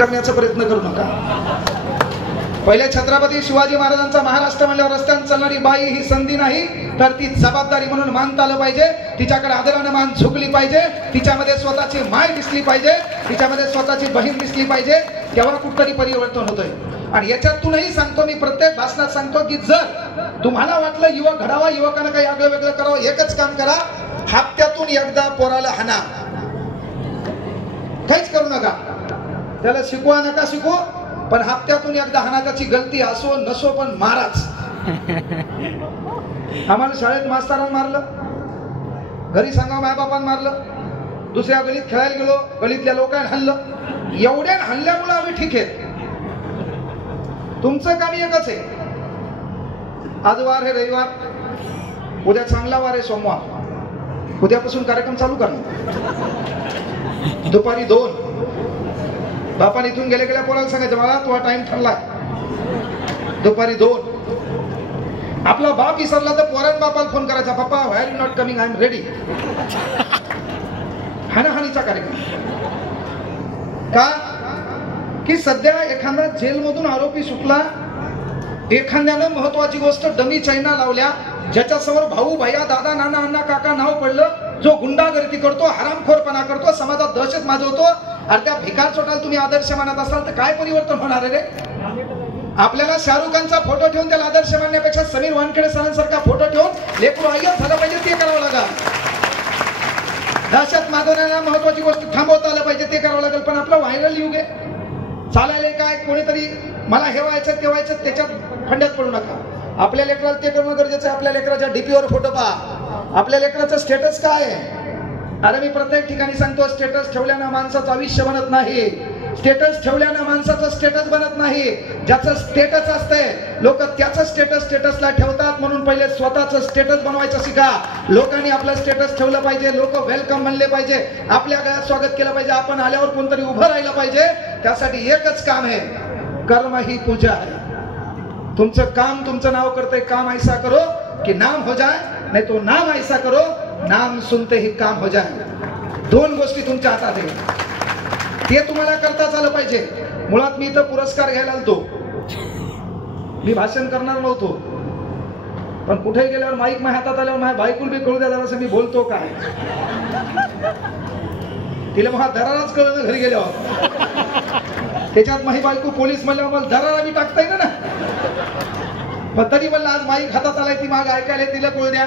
करण्याचा प्रयत्न करू नका। पहिले छत्रपती शिवाजी महाराजांचा महाराष्ट्र म्हणल्यावर रस्त्याने चालणारी बाई ही संधी नाही तर ती जबाबदारी म्हणून मानता आलं पाहिजे। तिच्याकडे आदराने मान झुकली पाहिजे, तिच्यामध्ये स्वतःची माय दिसली पाहिजे, तिच्यामध्ये स्वतःची बहीण दिसली पाहिजे, तेव्हा कुठतरी परिवर्तन होतंय। आणि याच्यातूनही सांगतो मी, प्रत्येक भाषणात सांगतो की जर तुम्हाला वाटलं युवक घडावा, युवकांना काही आगळं वेगळं करावं, एकच काम करा, हप्त्यातून एकदा पोराला हाना, काहीच करू नका, त्याला शिकवा नका शिकू, पण हप्त्यातून एकदा हाना, त्याची गलती असो नसो पण माराच। आम्हाला शाळेत मास्तरांना मारलं, घरी सांगा मायबापांना मारलं, दुसऱ्या गलीत खेळायला गेलो, गलीतल्या लोकांना हाणलं, एवढ्या हाणल्यामुळे आम्ही ठीक आहे। तुमचं काम एकच आहे, आज वार आहे रविवार, उद्या चांगला वार आहे सोमवार, उद्यापासून कार्यक्रम चालू करा। दुपारी 2 बापाने इथून गेल्या गेल्या पोराला सांगायचं मला तुझा टाइम ठरलाय, दुपारी 2 आपला बाप विसरला तर पोरान बापाला फोन करायचा, पप्पा why you not coming, I am ready. हाणाहाणीचा कार्यक्रम का की सध्या एखादा जेलमधून आरोपी सुटला, एखाद्यानं महत्वाची गोष्ट डमी चायना लावल्या, ज्याच्यासमोर भाऊ भैया दादा नाना अण्णा काका नाव पडलं, जो गुंडागर्दी करतो, हरामखोरपणा करतो, समाजात दहशत माजवतो, आणि त्या भिकार चोटाला तुम्ही आदर्श मानत असाल तर काय परिवर्तन होणार आहे रे? आपल्याला शाहरुख खानचा फोटो ठेवून त्याला आदर्श मानण्यापेक्षा समीर वानखेडे सरांसारखा फोटो ठेवून लेकरू आय्या झालं पाहिजे, ते करावं लागेल। दहशत माजवण्याला महत्वाची गोष्ट थांबवता आलं पाहिजे, ते करावं लागेल। पण आपलं व्हायरल युग आहे, चालायला काय कोणीतरी मला हे व्हायचं ते व्हायचं त्याच्यात फंड्यात पडू नका। आपल्या लेकराला ते करणं गरजेचं आहे। आपल्या लेकराच्या डीपीवर फोटो पहा, आपल्या लेकराचं स्टेटस काय आहे। अरे मी प्रत्येक ठिकाणी सांगतो, स्टेटस ठेवल्यानं माणसाचं आयुष्य बनत नाही, स्टेटस ठेवल्यानं माणसाचं स्टेटस बनत नाही। ज्याचं स्टेटस असतंय लोक त्याचं स्टेटसला ठेवतात, म्हणून पहिले स्वतःचं स्टेटस बनवायचं शिका। लोकांनी आपलं स्टेटस ठेवलं पाहिजे, लोक वेलकम म्हणले पाहिजे, आपल्या गळ्यात स्वागत केलं पाहिजे, आपण आल्यावर कोणतरी उभं राहिलं पाहिजे। त्यासाठी एकच काम आहे, कर्म ही पूजा है। तुमचं काम तुमचं नाव करते, काम ऐसा करो कि नाम हो जाए, नहीं तो नाम ऐसा करो नाम सुनते ही काम हो जाए। 2 गोष्टी तुमच्या हातात आहे, ते तुम्हाला करताच आलं पाहिजे। मुळात मी इथं पुरस्कार घ्यायला आलतो, मी भाषण करणार नव्हतो, पण कुठे गेल्यावर माईक माझ्या हातात आल्यावर माझ्या बायकोला बी कळू द्या जरासं मी बोलतो काय। तिला महा दराराच कळलं घरी गेल्यावर, त्याच्यात माझी बायको पोलीस म्हणल्यावर मला दरारा बी टाकता येईल ना, पण तरी म्हणलं आज माईक हातात आलाय, ती माग ऐकायला तिला कळू द्या।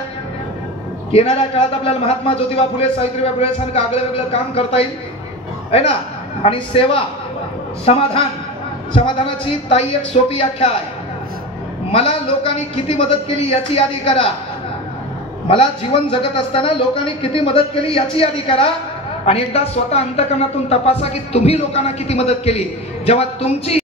येणाऱ्या काळात आपल्याला महात्मा ज्योतिबा फुले सावित्रीबाई फुले सारखं आगळं वेगळं काम करता येईल आहे ना। आणि सेवा समाधानाची ताई एक सोपी व्याख्या आहे, मला लोकांनी किती मदत केली याची यादी करा, मला जीवन जगत असताना लोकांनी किती मदत केली याची यादी करा, आणि एकदा स्वतः अंतःकरणातून तपासा की तुम्ही लोकांना किती मदत केली। जेव्हा तुमची